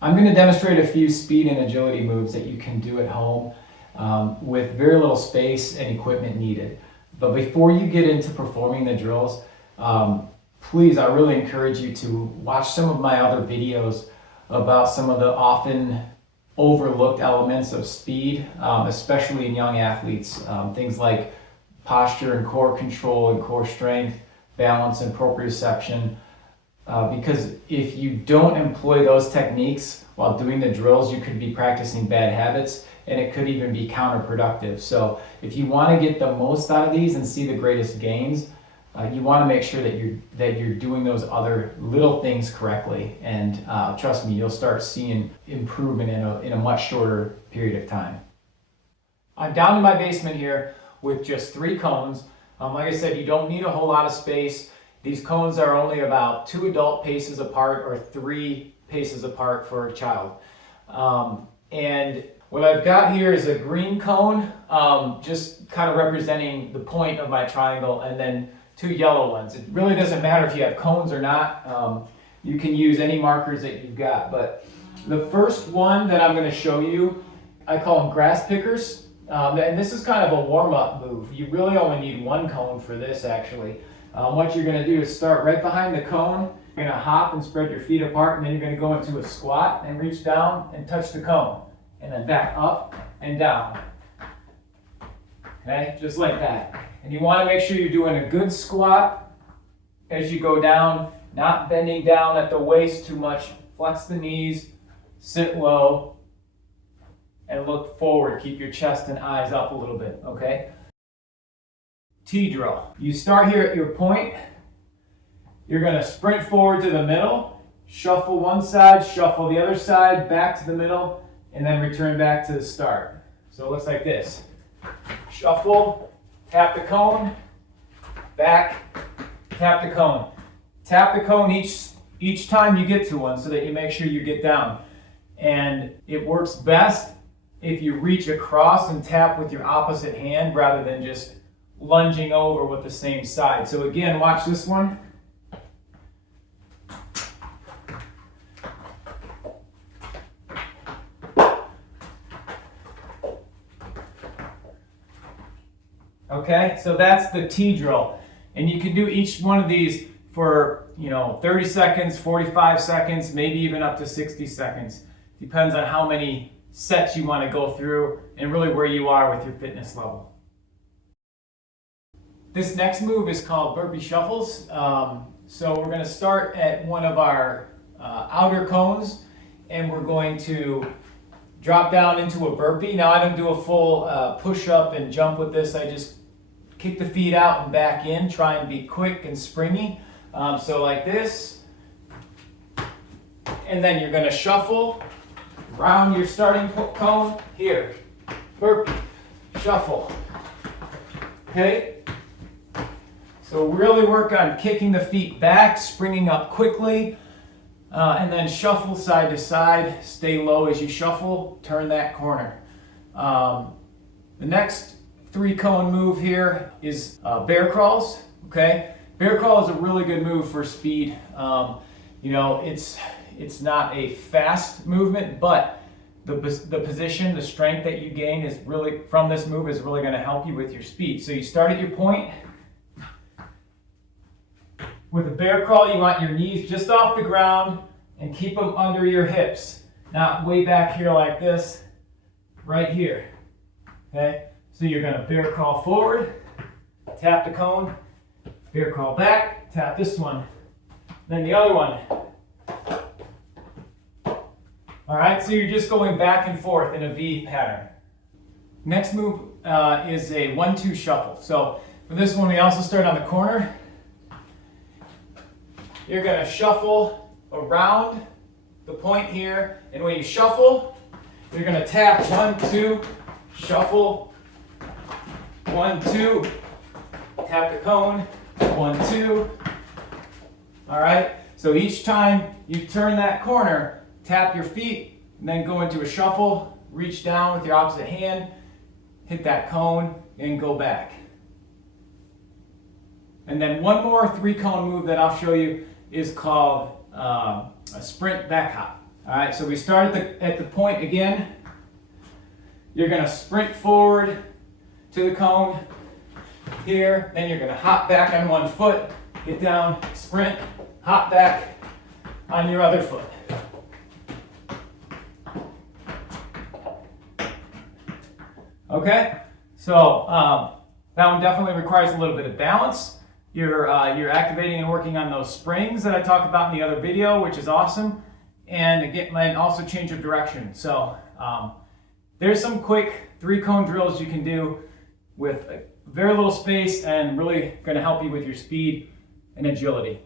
I'm going to demonstrate a few speed and agility moves that you can do at home with very little space and equipment needed. But before you get into performing the drills, please, I really encourage you to watch some of my other videos about some of the often overlooked elements of speed, especially in young athletes. Things like posture and core control and core strength, balance and proprioception. Because if you don't employ those techniques while doing the drills, you could be practicing bad habits and it could even be counterproductive. So if you want to get the most out of these and see the greatest gains, you want to make sure that you're doing those other little things correctly. And trust me, you'll start seeing improvement in a much shorter period of time. I'm down in my basement here with just 3 cones. Like I said, you don't need a whole lot of space. These cones are only about 2 adult paces apart or 3 paces apart for a child. And what I've got here is a green cone, just kind of representing the point of my triangle, and then 2 yellow ones. It really doesn't matter if you have cones or not. You can use any markers that you've got. But the first one that I'm going to show you, I call them grass pickers. And this is kind of a warm-up move. You really only need 1 cone for this, actually. What you're going to do is start right behind the cone. You're going to hop and spread your feet apart, and then you're going to go into a squat and reach down and touch the cone. And then back up and down. Okay, just like that. And you want to make sure you're doing a good squat as you go down, not bending down at the waist too much. Flex the knees, sit low, and look forward. Keep your chest and eyes up a little bit, okay? T drill. You start here at your point. You're going to sprint forward to the middle, shuffle one side, shuffle the other side, back to the middle, and then return back to the start. So it looks like this. Shuffle, tap the cone, back, tap the cone. Tap the cone each time you get to one so that you make sure you get down. And it works best if you reach across and tap with your opposite hand rather than just lunging over with the same side. So again, watch this one. Okay, so that's the T drill. And you can do each one of these for 30 seconds, 45 seconds, maybe even up to 60 seconds. Depends on how many sets you want to go through and really where you are with your fitness level. This next move is called burpee shuffles. So we're going to start at one of our outer cones and we're going to drop down into a burpee. Now I don't do a full push up and jump with this. I just kick the feet out and back in, try and be quick and springy. So like this. And then you're going to shuffle around your starting cone here. Burpee, shuffle. Okay? So really work on kicking the feet back, springing up quickly, and then shuffle side to side. Stay low as you shuffle, turn that corner. The next 3 cone move here is bear crawls. Okay, bear crawl is a really good move for speed. It's not a fast movement, but the position, the strength that you gain is really from this move is really going to help you with your speed. So you start at your point. With a bear crawl, you want your knees just off the ground and keep them under your hips, not way back here like this, right here. Okay. So you're going to bear crawl forward, tap the cone, bear crawl back, tap this one, then the other one. All right, so you're just going back and forth in a V pattern. Next move is a 1-2 shuffle. So for this one, we also start on the corner. You're going to shuffle around the point here, and when you shuffle, you're going to tap 1, 2, shuffle, 1, 2, tap the cone, 1, 2. All right, so each time you turn that corner, tap your feet, and then go into a shuffle, reach down with your opposite hand, hit that cone, and go back. And then one more 3 cone move that I'll show you is called a sprint back hop. All right, so we start at the point again. You're gonna sprint forward to the cone here, then you're gonna hop back on one foot, get down, sprint, hop back on your other foot. Okay, so that one definitely requires a little bit of balance. You're activating and working on those springs that I talked about in the other video, which is awesome. And again, and also change of direction. So there's some quick 3-cone drills you can do with very little space and really going to help you with your speed and agility.